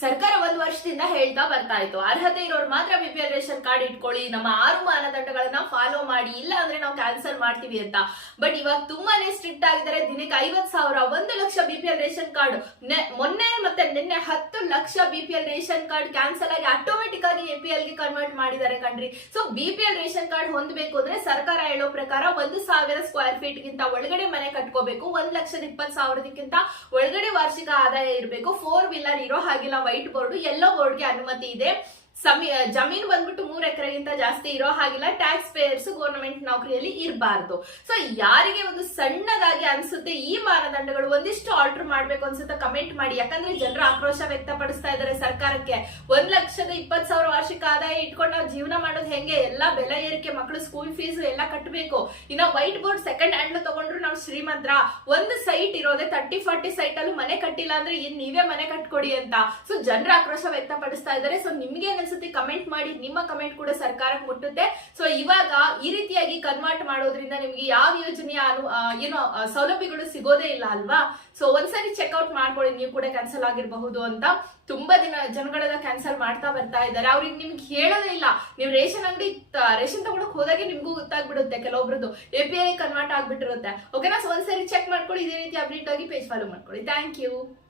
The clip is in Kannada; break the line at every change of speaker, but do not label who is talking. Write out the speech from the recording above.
ಸರ್ಕಾರ ಒಂದು ವರ್ಷದಿಂದ ಹೇಳ್ತಾ ಬರ್ತಾ ಇತ್ತು. ಅರ್ಹತೆ ಇರೋರು ಮಾತ್ರ ಬಿಪಿಎಲ್ ರೇಷನ್ ಕಾರ್ಡ್ ಇಟ್ಕೊಳ್ಳಿ, ನಮ್ಮ ಆರು ಮಾನದಂಡಗಳನ್ನ ಫಾಲೋ ಮಾಡಿ, ಇಲ್ಲ ಅಂದ್ರೆ ನಾವು ಕ್ಯಾನ್ಸಲ್ ಮಾಡ್ತೀವಿ ಅಂತ. ಬಟ್ ಇವಾಗ ತುಂಬಾನೇ ಸ್ಟ್ರಿಕ್ಟ್ ಆಗಿದ್ದಾರೆ. ದಿನಕ್ಕೆ ಐವತ್ ಸಾವಿರ, ಒಂದು ಲಕ್ಷ ಬಿಪಿಎಲ್ ರೇಷನ್ ಕಾರ್ಡ್ ಮೊನ್ನೆ ನಿನ್ನೆ ಹತ್ತು lakh B P L ration card cancel ಆಗಿ ಆಟೋಮೆಟಿಕ್ ಆಗಿ ಎ ಪಿ ಎಲ್ಗೆ ಕನ್ವರ್ಟ್ ಮಾಡಿದ್ದಾರೆ ಕಣ್ರಿ. So B P L ration card ಹೊಂದಬೇಕು ಅಂದ್ರೆ ಸರ್ಕಾರ ಹೇಳೋ ಪ್ರಕಾರ ಒಂದು ಸಾವಿರ ಸ್ಕ್ವೇರ್ ಫೀಟ್ ಗಿಂತ ಒಳಗಡೆ ಮನೆ ಕಟ್ಕೋಬೇಕು, ಒಂದ್ ಲಕ್ಷದ ಇಪ್ಪತ್ತು ಸಾವಿರದಕ್ಕಿಂತ ಒಳಗಡೆ ವಾರ್ಷಿಕ ಆದಾಯ ಇರಬೇಕು ಫೋರ್ ವೀಲರ್ ಇರೋ ಹಾಗಿಲ್ಲ ವೈಟ್ ಬೋರ್ಡ್ ಎಲ್ಲೋ ಬೋರ್ಡ್ಗೆ ಅನುಮತಿ ಇದೆ. ಸಮಿ ಜಮೀನು ಬಂದ್ಬಿಟ್ಟು ಮೂರ್ ಎಕರೆಗಿಂತ ಜಾಸ್ತಿ ಇರೋ ಹಾಗಿಲ್ಲ ಟ್ಯಾಕ್ಸ್ ಪೇಯರ್ಸ್ ಗೌರ್ಮೆಂಟ್ ನೌಕರಿಯಲ್ಲಿ ಇರಬಾರ್ದು. ಸೊ ಯಾರಿಗೆ ಒಂದು ಸಣ್ಣದಾಗಿ ಅನ್ಸುತ್ತೆ ಈ ಮಾನದಂಡಗಳು ಒಂದಿಷ್ಟು ಆಲ್ಟರ್ ಮಾಡ್ಬೇಕು ಅನ್ಸುತ್ತೆ ಕಮೆಂಟ್ ಮಾಡಿ. ಯಾಕಂದ್ರೆ ಜನರು ಆಕ್ರೋಶ ವ್ಯಕ್ತಪಡಿಸ್ತಾ ಇದ್ದಾರೆ ಸರ್ಕಾರಕ್ಕೆ. ಒಂದ್ ಲಕ್ಷದ ಇಪ್ಪತ್ ಸಾವಿರ ವಾರ್ಷಿಕ ಆದಾಯ ಇಟ್ಕೊಂಡು ನಾವು ಜೀವನ ಮಾಡೋದು ಹೆಂಗೆ? ಎಲ್ಲಾ ಬೆಲೆ ಏರಿಕೆ ಮಕ್ಕಳು ಸ್ಕೂಲ್ ಫೀಸ್ ಎಲ್ಲ ಕಟ್ಟಬೇಕು ಇನ್ನ ವೈಟ್ ಬೋರ್ಡ್ ಸೆಕೆಂಡ್ ಹ್ಯಾಂಡ್ ತಗೊಂಡ್ರು ನಾವು ಶ್ರೀಮಂತ್ರ. ಒಂದು ಸೈಟ್ ಇರೋದೇ ತರ್ಟಿ ಫಾರ್ಟಿ ಸೈಟ್ ಅಲ್ಲಿ ಮನೆ ಕಟ್ಟಿಲ್ಲ ಅಂದ್ರೆ ಇನ್ ನೀವೇ ಮನೆ ಕಟ್ಕೊಡಿ ಅಂತ. ಸೊ ಜನರ ಆಕ್ರೋಶ ವ್ಯಕ್ತಪಡಿಸ್ತಾ ಇದ್ದಾರೆ ಸೊ ನಿಮ್ಗೆ ಅನ್ಸುತ್ತೆ ಕಮೆಂಟ್ ಮಾಡಿ, ನಿಮ್ಮ ಕಮೆಂಟ್ ಕೂಡ ಸರ್ಕಾರಕ್ಕೆ ಮುಟ್ಟುತ್ತೆ. ಸೊ ಇವಾಗ ಈ ರೀತಿಯಾಗಿ ಕನ್ವರ್ಟ್ ಮಾಡೋದ್ರಿಂದ ನಿಮ್ಗೆ ಯಾವ ಯೋಜನೆಯ ಅನು ಏನೋ ಸೌಲಭ್ಯಗಳು ಸಿಗೋದೇ ಇಲ್ಲ ಅಲ್ವಾ? ಸೊ ಒಂದ್ಸರಿ ಚೆಕ್ಔಟ್ ಮಾಡ್ಕೊಳ್ಳಿ, ನೀವು ಕೂಡ ಕ್ಯಾನ್ಸಲ್ ಆಗಿರಬಹುದು ಅಂತ. ತುಂಬಾ ದಿನ, ಜನಗಳೆಲ್ಲ ಕ್ಯಾನ್ಸಲ್ ಮಾಡ್ತಾ ಬರ್ತಾ ಇದ್ದಾರೆ. ಅವ್ರಿಗೆ ನಿಮ್ಗೆ ಹೇಳೋದೇ ಇಲ್ಲ. ನೀವು ರೇಷನ್ ಅಂಗಡಿ ರೇಷನ್ ತಗೊಳಕ್ ಹೋದಾಗೆ ನಿಮ್ಗೂ ಗೊತ್ತಾಗ್ಬಿಡುತ್ತೆ ಕೆಲವೊಬ್ರದ್ದು. ಎ ಪಿ ಐ ಕನ್ವರ್ಟ್ ಆಗ್ಬಿಟ್ಟಿರುತ್ತೆ. ಓಕೆನಾ ಸೊ ಒಂದ್ಸರಿ ಚೆಕ್ ಮಾಡ್ಕೊಳ್ಳಿ, ಇದೇ ರೀತಿ ಅಪ್ಡೇಟ್ ಆಗಿ ಪೇಜ್ ಫಾಲೋ ಮಾಡ್ಕೊಳ್ಳಿ. Thank you